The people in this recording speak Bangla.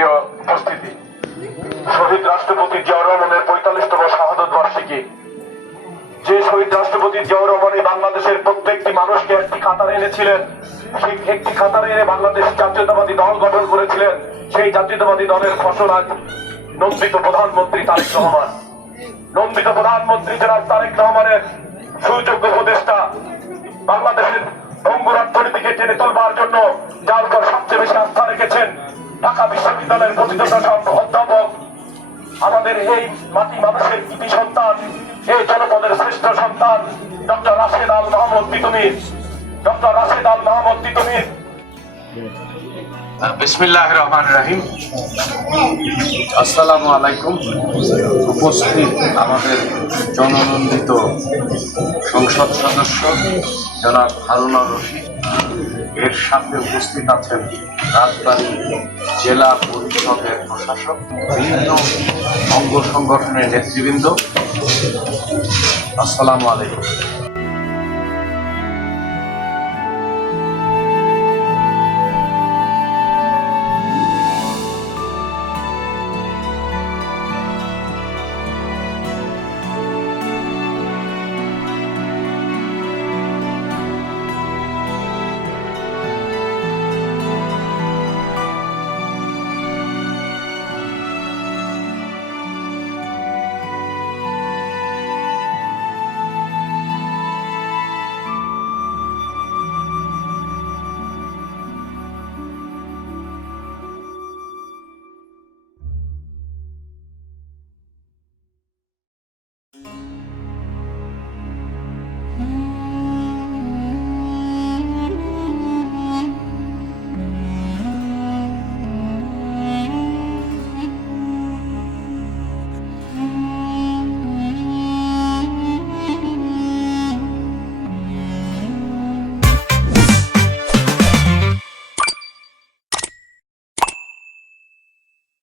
প্রিয় উপস্থিতি, শহীদ রাষ্ট্রপতি জিয়াউর রহমানের ৪৫তম শাহাদত বার্ষিকী। যে শহীদ রাষ্ট্রপতি জিয়াউর রহমান বাংলাদেশের প্রত্যেকটি মানুষকে একটি কাতারে এনেছিলেন, সেই একটি কাতারে এনে বাংলাদেশ জাতীয়তাবাদী দল গঠন করেছিলেন, সেই জাতীয়তাবাদী দলের ফসল আজ নন্দিত প্রধানমন্ত্রী তারেক রহমান। নন্দিত প্রধানমন্ত্রী জনাব তারেক রহমানের সুযোগ্য উপদেষ্টা, বাংলাদেশের ভঙ্গুর অর্থনীতিকে টেনে তোলবার জন্য যার উপর সবচেয়ে বেশি আস্থা রেখেছেন ঢাকা বিশ্ববিদ্যালয়ের প্রতিষ্ঠাতা অধ্যাপক, আমাদের এই মাটি মানুষের কৃতি সন্তান, এই জনপদের শ্রেষ্ঠ সন্তান ডক্টর রাশেদ আল মাহমুদ তিতুমির। ডক্টর রাশেদ আল মাহমুদ তিতুমির। বিসমিল্লাহির রহমানির রহিম। আসসালামু আলাইকুম। উপস্থিত আমাদের জননন্দিত সংসদ সদস্য জনাব হারুনুর রশিদ, এর সাথে উপস্থিত আছেন রাজবাড়ী জেলা পরিষদের প্রশাসক, বিভিন্ন অঙ্গ সংগঠনের নেতৃবৃন্দ। আসসালামু আলাইকুম।